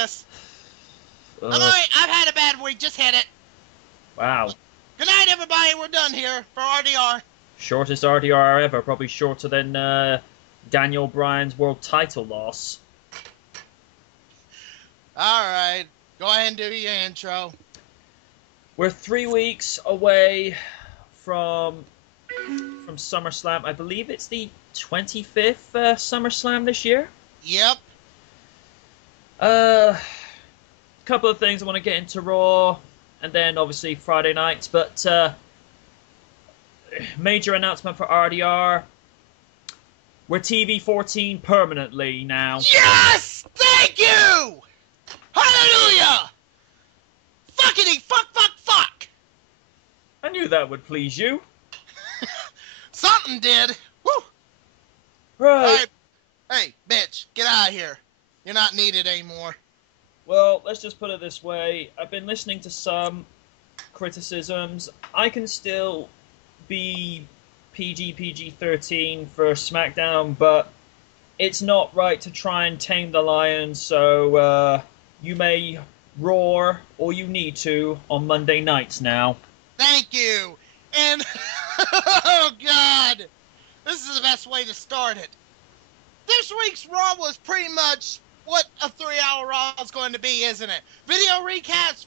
this. I'm alright. I've had a bad week. Just hit it. Wow. Good night, everybody. We're done here for RDR. Shortest RDR ever. Probably shorter than Daniel Bryan's world title loss. Alright. Go ahead and do your intro. We're 3 weeks away from SummerSlam. I believe it's the 25th SummerSlam this year. Yep. Couple of things I want to get into Raw, and then obviously Friday nights. But major announcement for RDR. We're TV 14 permanently now. Yes! Thank you! Hallelujah! Fuckity fuck fuck fuck! I knew that would please you. Something did. Woo! Right. Hey, bitch, get out of here. You're not needed anymore. Well, let's just put it this way. I've been listening to some criticisms. I can still be PG-13 for SmackDown, but it's not right to try and tame the lion, so you may roar all you need to on Monday nights now. Thank you! And, oh god! This is the best way to start it. This week's Raw was pretty much what a 3-hour Raw is going to be, isn't it? Video recaps,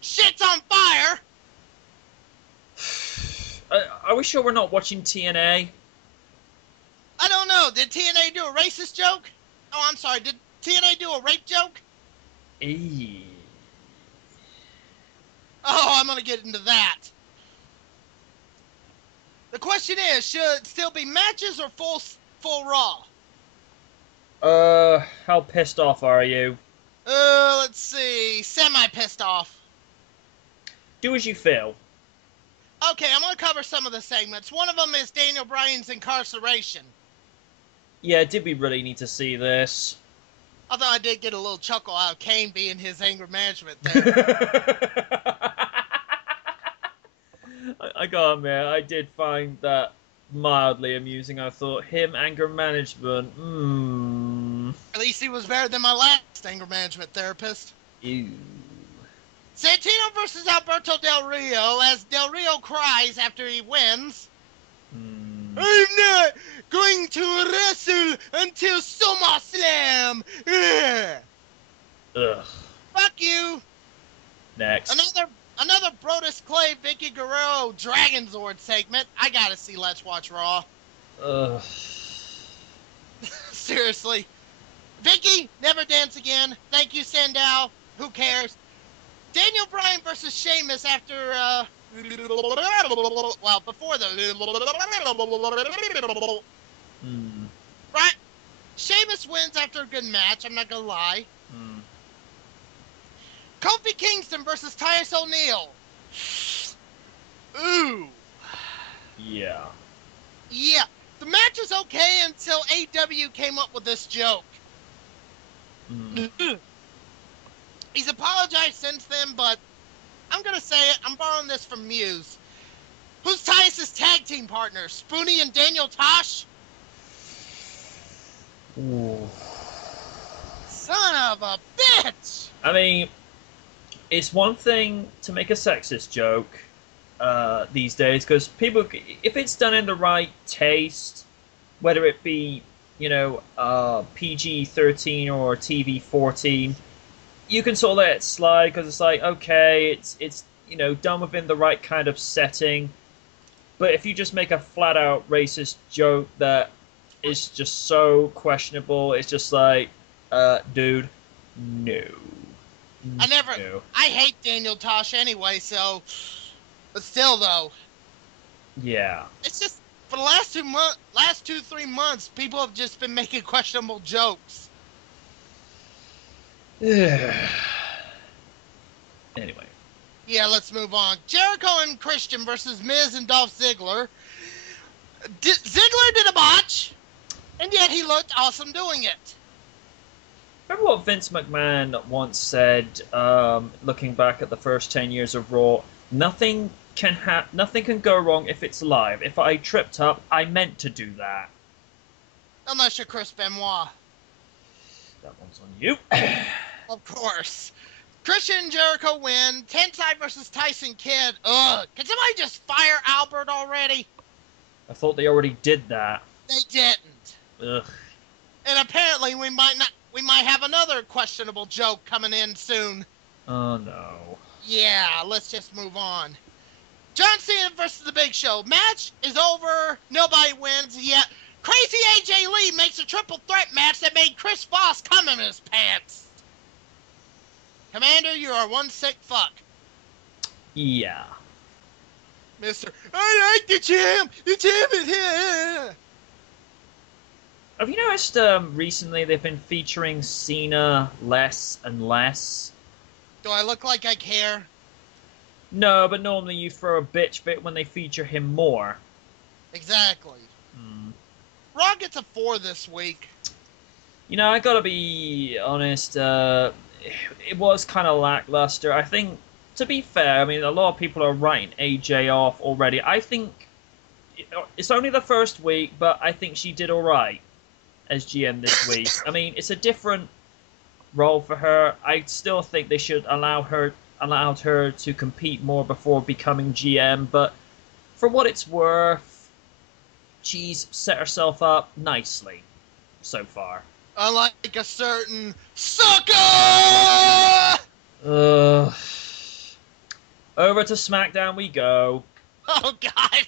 shit's on fire! Are we sure we're not watching TNA? I don't know, did TNA do a racist joke? Oh, I'm sorry, did TNA do a rape joke? Eee. Oh, I'm gonna get into that. The question is, should it still be matches or full Raw? How pissed off are you? Let's see, semi-pissed off. Do as you feel. Okay, I'm gonna cover some of the segments. One of them is Daniel Bryan's incarceration. Yeah, did we really need to see this? Although I did get a little chuckle out of Kane being his anger management there. I gotta admit, I did find that mildly amusing. I thought, him, anger management, At least he was better than my last anger management therapist. Ew. Santino versus Alberto Del Rio, as Del Rio cries after he wins. I'm not going to wrestle until SummerSlam! Ugh. Fuck you! Next. Another Brodus Clay, Vicky Guerrero, Dragon Zord segment. I gotta see Let's Watch Raw. Ugh. Seriously. Vicky, never dance again. Thank you, Sandow. Who cares? Daniel Bryan versus Sheamus after, well, before the... Right? Sheamus wins after a good match, I'm not gonna lie. Kofi Kingston versus Titus O'Neil. Ooh. Yeah. Yeah. The match was okay until AEW came up with this joke. He's apologized since then, but I'm gonna say it. I'm borrowing this from Muse. Who's Titus' tag team partner? Spoonie and Daniel Tosh? Ooh. Son of a bitch! I mean, it's one thing to make a sexist joke these days, because people, if it's done in the right taste, whether it be, you know, PG-13 or TV-14, you can sort of let it slide, because it's like, okay, it's you know, done within the right kind of setting. But if you just make a flat-out racist joke that is just so questionable, it's just like, dude, no. I hate Daniel Tosh anyway, so, but still though. Yeah. It's just, for the last 2-3 months, people have just been making questionable jokes. Anyway. Yeah, let's move on. Jericho and Christian versus Miz and Dolph Ziggler. Ziggler did a botch, and yet he looked awesome doing it. Remember what Vince McMahon once said, looking back at the first 10 years of Raw, nothing can go wrong if it's live. If I tripped up, I meant to do that. Unless you're Chris Benoit. That one's on you. Of course. Christian Jericho win. Tensai versus Tyson Kidd. Ugh. Can somebody just fire Albert already? I thought they already did that. They didn't. Ugh. And apparently we might have another questionable joke coming in soon. Oh no. Yeah, let's just move on. John Cena versus The Big Show. Match is over. Nobody wins yet. Crazy AJ Lee makes a triple threat match that made Chris Voss come in his pants. Commander, you are one sick fuck. Yeah. Mister, I like the champ. The champ is here. Have you noticed recently they've been featuring Cena less and less? Do I look like I care? No, but normally you throw a bitch fit when they feature him more. Exactly. Raw gets a 4 this week. You know, I gotta be honest, it was kind of lackluster. I think, to be fair, I mean, a lot of people are writing AJ off already. I think it's only the first week, but I think she did alright as GM this week. I mean, it's a different role for her. I still think they should allowed her to compete more before becoming GM, but for what it's worth, she's set herself up nicely so far. Unlike a certain sucker! Over to SmackDown we go. Oh, God!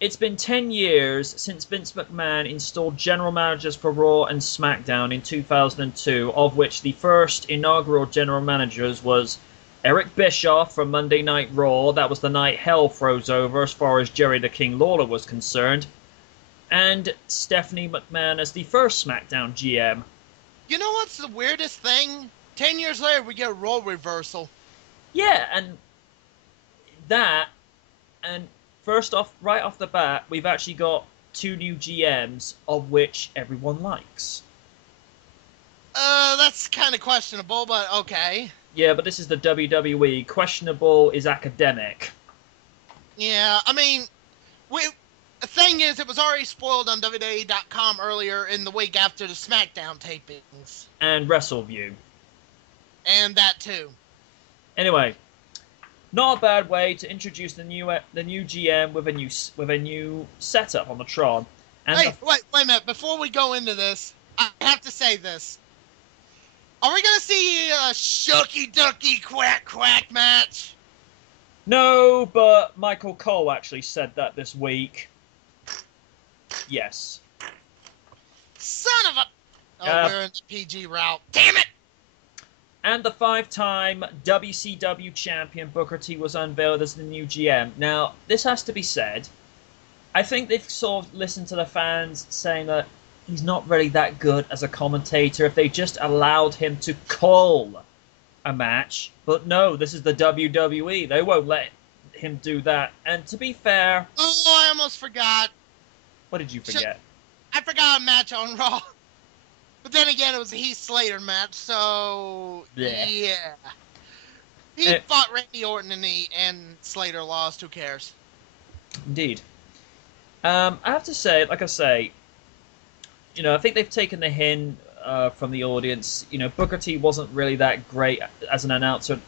It's been 10 years since Vince McMahon installed general managers for Raw and SmackDown in 2002, of which the first inaugural general managers was Eric Bischoff from Monday Night Raw. That was the night hell froze over as far as Jerry the King Lawler was concerned. And Stephanie McMahon as the first SmackDown GM. You know what's the weirdest thing? 10 years later, we get a role reversal. Yeah, and that, and first off, right off the bat, we've actually got 2 new GMs, of which everyone likes. That's kind of questionable, but okay. Yeah, but this is the WWE. Questionable is academic. Yeah, I mean, the thing is, it was already spoiled on WWE.com earlier in the week after the SmackDown tapings. And WrestleView. And that too. Anyway, not a bad way to introduce the new GM with a new setup on the Tron. And hey, wait a minute! Before we go into this, I have to say this: are we gonna see a shucky ducky quack quack match? No, but Michael Cole actually said that this week. Yes. Son of a! Oh, we're in the PG route. Damn it! And the 5-time WCW champion Booker T was unveiled as the new GM. Now, this has to be said. I think they've sort of listened to the fans saying that he's not really that good as a commentator if they just allowed him to call a match. But no, this is the WWE. They won't let him do that. And to be fair... Oh, I almost forgot. What did you forget? I forgot a match on Raw. But then again, it was a Heath Slater match, so... Yeah. He fought Randy Orton and Slater lost. Who cares? Indeed. I have to say, like I say, you know, I think they've taken the hint from the audience. You know, Booker T wasn't really that great as an announcer.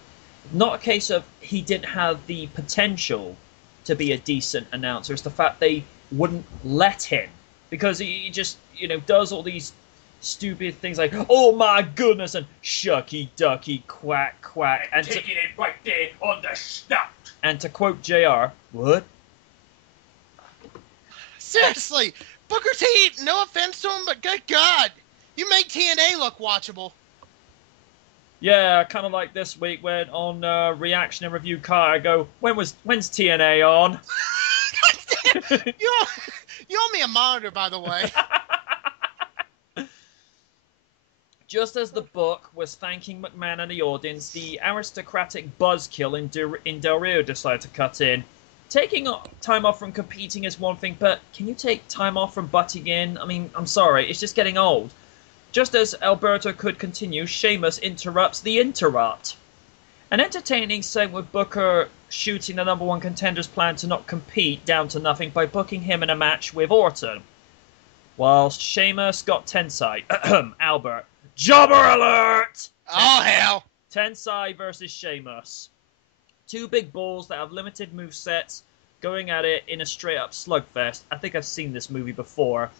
Not a case of he didn't have the potential to be a decent announcer. It's the fact they wouldn't let him. Because he just, you know, does all these stupid things like, oh my goodness, and shucky ducky quack quack. And taking it right there on the snout. And to quote JR, what? Seriously, Booker T, no offense to him, but good God, you make TNA look watchable. Yeah, kind of like this week when on Reaction and Review Car, I go, when's TNA on? You owe me a monitor, by the way. Just as the book was thanking McMahon and the audience, the aristocratic buzzkill in Del Rio decided to cut in. Taking time off from competing is one thing, but can you take time off from butting in? I mean, I'm sorry, it's just getting old. Just as Alberto could continue, Sheamus interrupts the interrupt. An entertaining segment with Booker shooting the #1 contender's plan to not compete down to nothing by booking him in a match with Orton. Whilst Sheamus got Tensai, Albert, Jobber alert! Oh, hell. Tensai versus Sheamus. Two big balls that have limited movesets going at it in a straight-up slugfest. I think I've seen this movie before.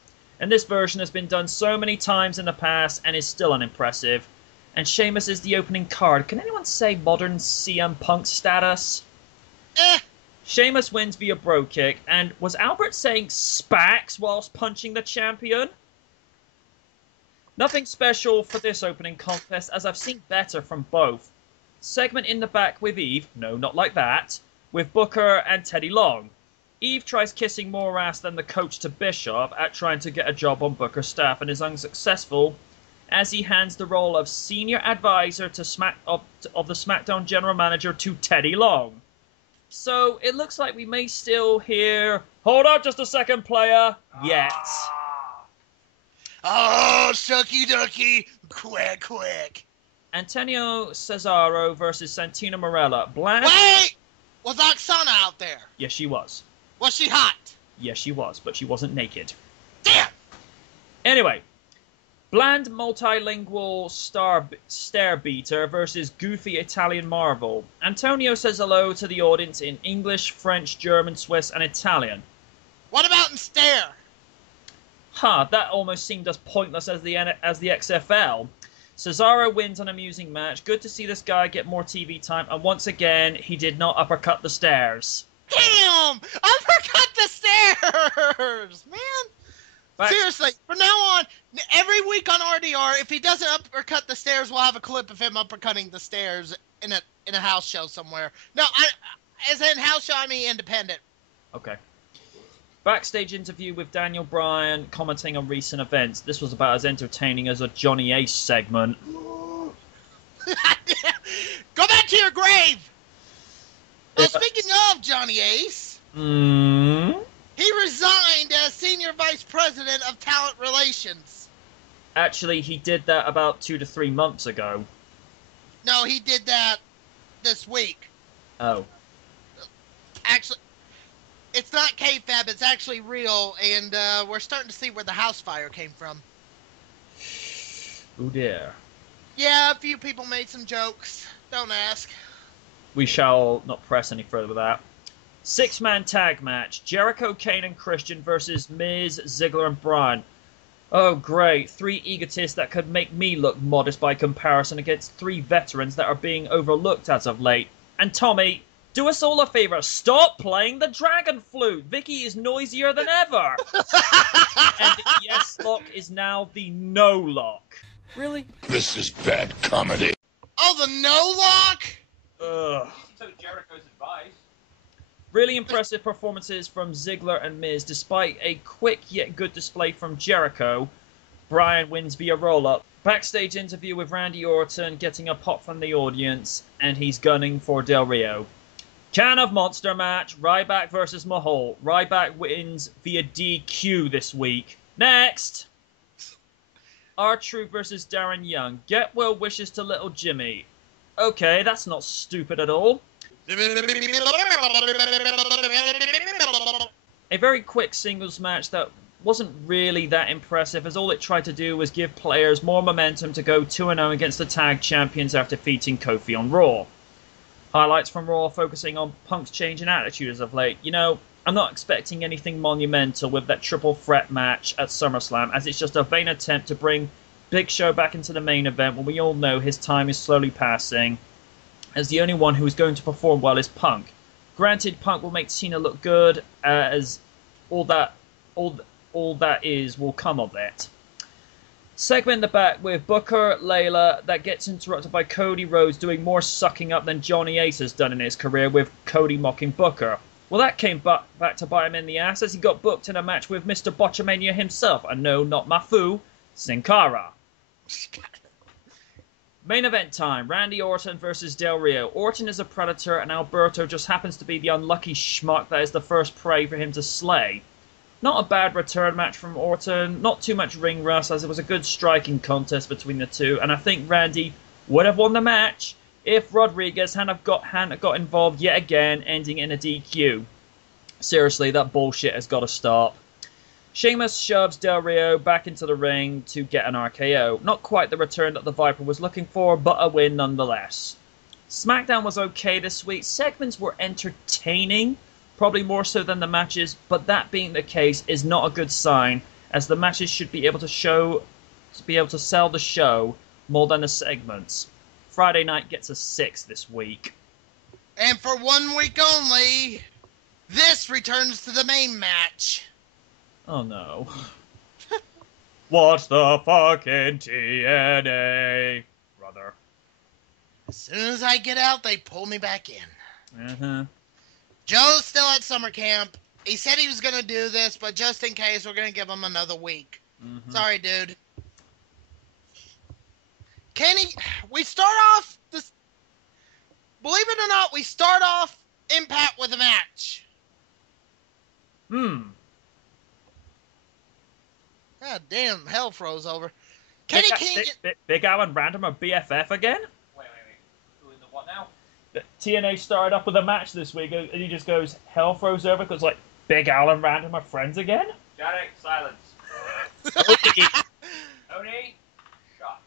And this version has been done so many times in the past and is still unimpressive. And Sheamus is the opening card. Can anyone say modern CM Punk status? Sheamus wins via bro kick. And was Albert saying Spax whilst punching the champion? Nothing special for this opening contest, as I've seen better from both. Segment in the back with Eve, no, not like that, with Booker and Teddy Long. Eve tries kissing more ass than the coach to Bishop at trying to get a job on Booker's staff and is unsuccessful as he hands the role of senior advisor to of the SmackDown general manager to Teddy Long. So it looks like we may still hear, hold on just a second, player, yet. Oh, shucky ducky, quick. Antonio Cesaro versus Santino Marella. Wait! Was Oksana out there? Yes, she was. Was she hot? Yes, she was, but she wasn't naked. Damn! Anyway, bland multilingual stare beater versus goofy Italian marvel. Antonio says hello to the audience in English, French, German, Swiss, and Italian. What about in stare? That almost seemed as pointless as the XFL. Cesaro wins an amusing match. Good to see this guy get more TV time, and once again, he did not uppercut the stairs. Damn! Uppercut the stairs! Man! Seriously, from now on, every week on RDR, if he doesn't uppercut the stairs, we'll have a clip of him uppercutting the stairs in a house show somewhere. No, as in house show, I mean independent. Okay. Backstage interview with Daniel Bryan commenting on recent events. This was about as entertaining as a Johnny Ace segment. Go back to your grave! Well, speaking of Johnny Ace, he resigned as Senior Vice President of Talent Relations. Actually, he did that about 2 to 3 months ago. No, he did that this week. Oh. Actually, it's not kayfabe, it's actually real, and we're starting to see where the house fire came from. Oh dear. Yeah, a few people made some jokes. Don't ask. We shall not press any further with that. 6-man tag match. Jericho, Kane, and Christian versus Miz, Ziggler, and Bryan. Oh, great. 3 egotists that could make me look modest by comparison against 3 veterans that are being overlooked as of late. And Tommy, do us all a favor. Stop playing the dragon flute. Vicky is noisier than ever. And yes, lock is now the no lock. Really? This is bad comedy. Oh, the no lock? Ugh. He took Jericho's advice. Really impressive performances from Ziggler and Miz, despite a quick yet good display from Jericho. Bryan wins via roll-up. Backstage interview with Randy Orton, getting a pop from the audience, and he's gunning for Del Rio. Can of Monster match, Ryback versus Mahal. Ryback wins via DQ this week. Next! R-Truth versus Darren Young. Get well wishes to little Jimmy. Okay, that's not stupid at all. A very quick singles match that wasn't really that impressive, as all it tried to do was give players more momentum to go 2-0 against the tag champions after defeating Kofi on Raw. Highlights from Raw focusing on Punk's change in attitude as of late. You know, I'm not expecting anything monumental with that triple threat match at SummerSlam, as it's just a vain attempt to bring Big Show back into the main event when we all know his time is slowly passing, as the only one who is going to perform well is Punk. Granted, Punk will make Cena look good, as all that is will come of it. Segment in the back with Booker, Layla, that gets interrupted by Cody Rhodes doing more sucking up than Johnny Ace has done in his career, with Cody mocking Booker. Well, that came back to bite him in the ass, as he got booked in a match with Mr. Botchamania himself, and no, not Mafu, Sin Cara. Main event time, Randy Orton versus Del Rio. Orton is a predator, and Alberto just happens to be the unlucky schmuck that is the first prey for him to slay. Not a bad return match from Orton, not too much ring rust, as it was a good striking contest between the two, and I think Randy would have won the match if Rodriguez hadn't got involved yet again, ending in a DQ. Seriously, that bullshit has got to stop. Sheamus shoves Del Rio back into the ring to get an RKO. Not quite the return that the Viper was looking for, but a win nonetheless. SmackDown was okay this week. Segments were entertaining, probably more so than the matches, but that being the case is not a good sign, as the matches should be able to sell the show more than the segments. Friday night gets a 6 this week. And for 1 week only, this returns to the main match. Oh no. What's the fucking TNA, brother? As soon as I get out, they pull me back in. Uh-huh. Joe's still at summer camp. He said he was going to do this, but just in case, we're going to give him another week. Mm-hmm. Sorry, dude. Kenny, we start off this... Believe it or not, we start off Impact with a match. God damn, hell froze over. Kenny King... Big Al and Random are BFF again? Wait. Who in the what now? TNA started up with a match this week, and he just goes, hell froze over, because, like, Big Al and Random are friends again? Janek, silence. Oni, shush.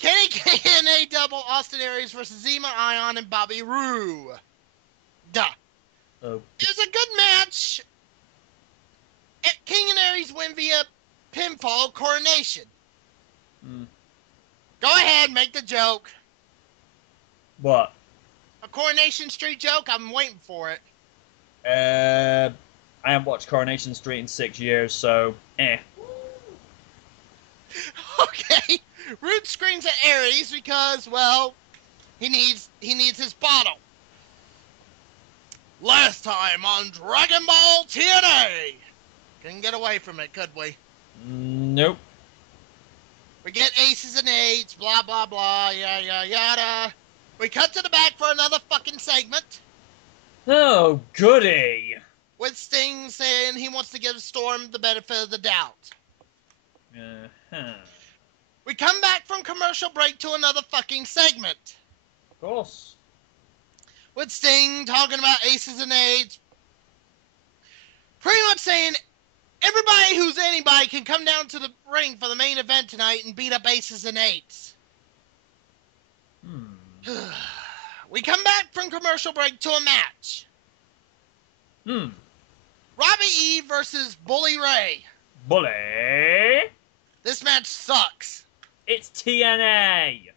Kenny King A double Austin Aries versus Zema Ion and Bobby Roode. Duh. Oh. It was a good match. King and Aries win via pinfall coronation. Go ahead, make the joke. What? A Coronation Street joke? I'm waiting for it. I haven't watched Coronation Street in 6 years, so Okay. Roode screams at Aries because, well, he needs his bottle. Last time on Dragon Ball TNA. Couldn't get away from it, could we? Nope. We get aces and eights, blah, blah, blah, yada, yada. We cut to the back for another fucking segment. Oh, goody. With Sting saying he wants to give Storm the benefit of the doubt. Uh-huh. We come back from commercial break to another fucking segment. Of course. With Sting talking about aces and eights. Pretty much saying everybody who's anybody can come down to the ring for the main event tonight and beat up aces and eights. We come back from commercial break to a match. Robbie E versus Bully Ray. Bully? This match sucks. It's TNA.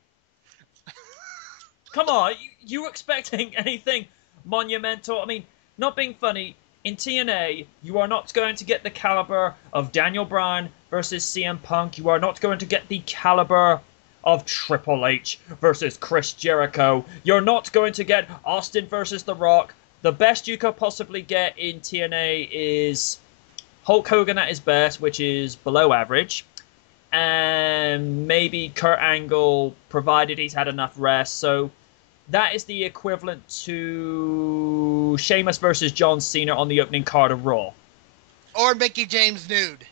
Come on, you were expecting anything monumental? I mean, not being funny, in TNA, you are not going to get the caliber of Daniel Bryan versus CM Punk. You are not going to get the caliber of Triple H versus Chris Jericho. You're not going to get Austin versus The Rock. The best you could possibly get in TNA is Hulk Hogan at his best, which is below average. And maybe Kurt Angle, provided he's had enough rest. So that is the equivalent to Sheamus versus John Cena on the opening card of Raw. Or Mickie James nude.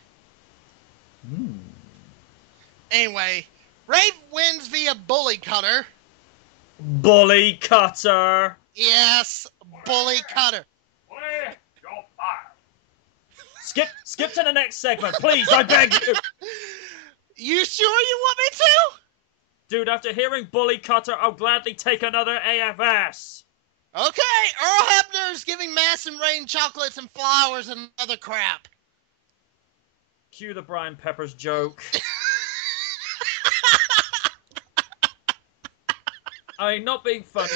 Anyway, Ray wins via Bully Cutter. Bully Cutter. Yes, Bully Cutter. Bully, you're fired. Skip to the next segment, please, I beg you. You sure you want me to? Dude, after hearing Bully Cutter, I'll gladly take another AFS. Okay, Earl Hebner's giving Mass and Rain chocolates and flowers and other crap. Cue the Brian Peppers joke. I mean, not being funny.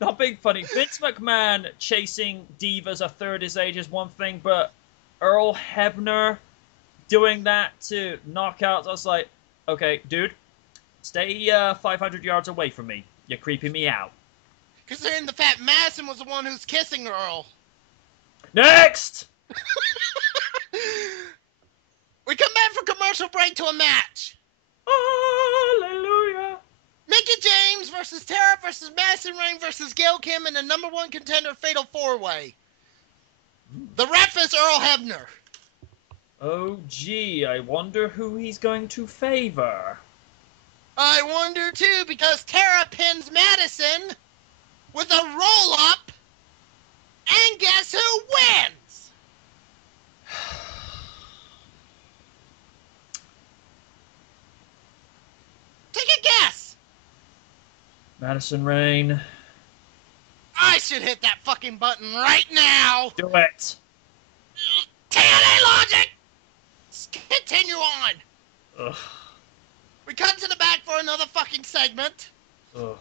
Not being funny. Vince McMahon chasing divas a third his age is one thing, but Earl Hebner doing that to knockouts, I was like, okay, dude, stay 500 yards away from me. You're creeping me out. Considering the fact Madison was the one who's kissing Earl. Next! We come back from commercial break to a match. Hallelujah! Mickie James versus Tara versus Madison Rain versus Gail Kim in the #1 contender Fatal 4-Way. The ref is Earl Hebner. Oh, gee, I wonder who he's going to favor. I wonder, too, because Tara pins Madison with a roll-up Madison Rain. I should hit that fucking button right now. Do it. TNA logic. Continue on. Ugh. We cut to the back for another fucking segment. Ugh.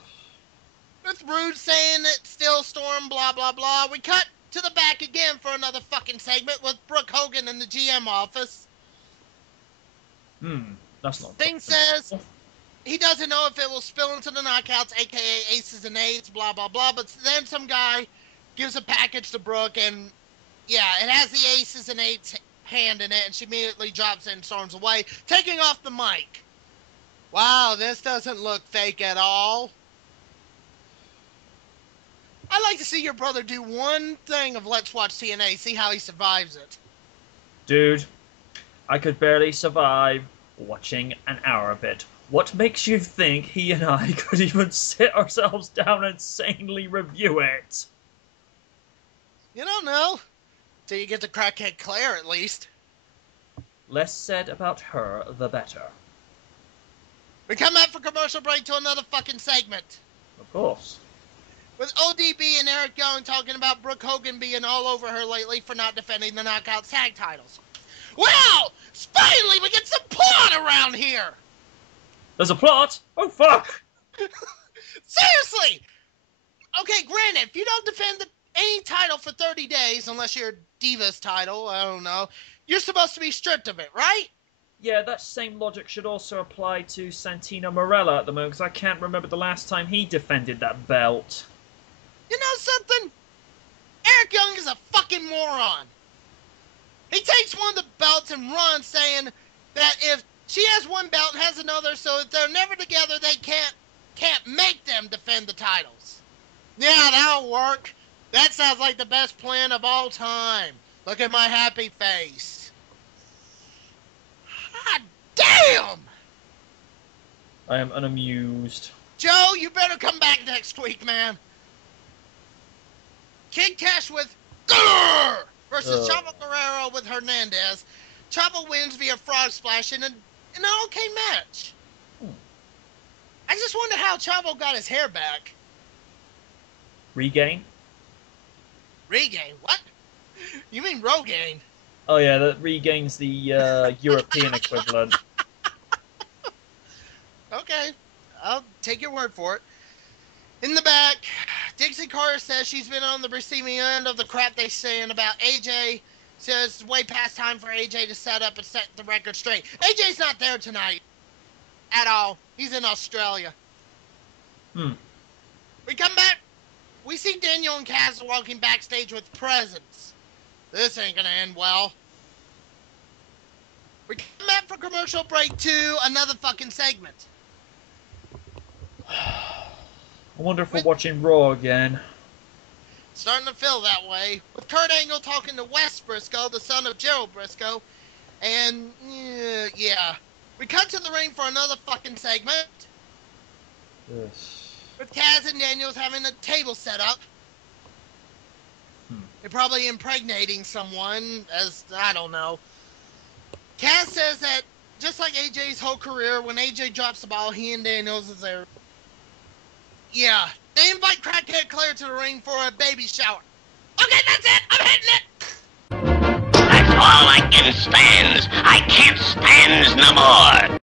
With Rude saying it's still Storm, blah, blah, blah. We cut to the back again for another fucking segment with Brooke Hogan in the GM office. That's not. Sting says he doesn't know if it will spill into the knockouts, aka aces and eights, blah, blah, blah. But then some guy gives a package to Brooke, and yeah, it has the aces and eights hand in it, and she immediately drops it and storms away, taking off the mic. Wow, this doesn't look fake at all. I'd like to see your brother do one thing of Let's Watch TNA, see how he survives it. Dude, I could barely survive watching an hour of it. What makes you think he and I could even sit ourselves down and sanely review it? You don't know. Till you get to Crackhead Claire, at least. Less said about her, the better. We come out for commercial break to another fucking segment. Of course. With ODB and Eric Young talking about Brooke Hogan being all over her lately for not defending the Knockout Tag titles. Well, finally we get some plot around here. There's a plot? Oh, fuck! Seriously! Okay, granted, if you don't defend any title for 30 days, unless you're Divas title, I don't know, you're supposed to be stripped of it, right? Yeah, that same logic should also apply to Santino Marella at the moment, because I can't remember the last time he defended that belt. You know something? Eric Young is a fucking moron. He takes one of the belts and runs, saying that if she has one belt and has another, so if they're never together, they can't make them defend the titles. Yeah, that'll work. That sounds like the best plan of all time. Look at my happy face. God damn! I am unamused. Joe, you better come back next week, man. Kid Cash with Grrr versus Chavo Guerrero with Hernandez. Chavo wins via frog splash in an okay match. I just wonder how Chavo got his hair back. Regain? Regain? What? You mean Rogaine? Oh yeah, that regains the European equivalent. Okay, I'll take your word for it. In the back, Dixie Carter says she's been on the receiving end of the crap they saying about AJ. Says it's way past time for AJ to set up and set the record straight. AJ's not there tonight. At all. He's in Australia. We come back. We see Daniel and Kaz walking backstage with presents. This ain't gonna end well. We come back for commercial break to another fucking segment. I wonder if we're watching Raw again. Starting to feel that way. With Kurt Angle talking to Wes Briscoe, the son of Gerald Briscoe. And, yeah. We cut to the ring for another fucking segment. Yes. With Kaz and Daniels having a table set up. They're probably impregnating someone, as, I don't know. Kaz says that, just like AJ's whole career, when AJ drops the ball, he and Daniels is there. Yeah, they invite Crackhead Claire to the ring for a baby shower. Okay, that's it. I'm hitting it. That's all I can stand. I can't stand no more.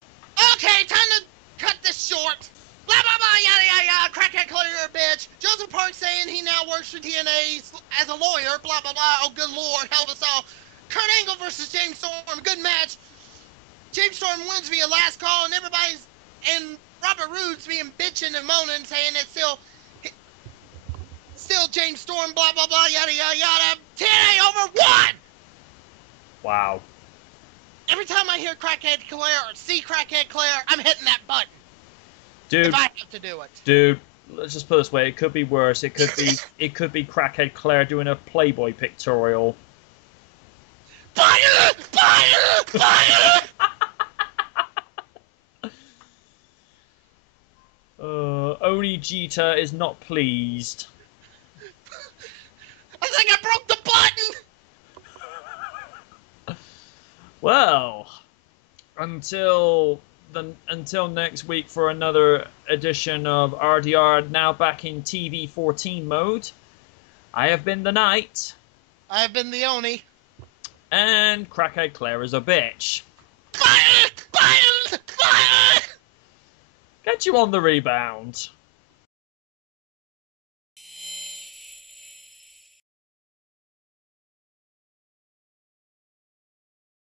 Okay, time to cut this short. Blah, blah, blah, yada, yada, yada. Crackhead Claire, you're a bitch. Joseph Park saying he now works for TNA as a lawyer. Blah, blah, blah. Oh, good lord, help us all. Kurt Angle versus James Storm. Good match. James Storm wins via last call, and everybody's... And Robert Roode's being bitching and moaning, saying it's still James Storm, blah, blah, blah, yada, yada, yada. TNA over 1! Wow. Every time I hear Crackhead Claire or see Crackhead Claire, I'm hitting that button. Dude. If I have to do it. Dude, let's just put it this way, it could be worse. It could be Crackhead Claire doing a Playboy pictorial. Fire! Fire! Fire! Oni Jita is not pleased. I think I broke the button! Well, until until next week for another edition of RDR, now back in TV 14 mode. I have been the Knight. I have been the Oni. And Crackhead Claire is a bitch. Fire! Fire! Fire! Get you on the rebound.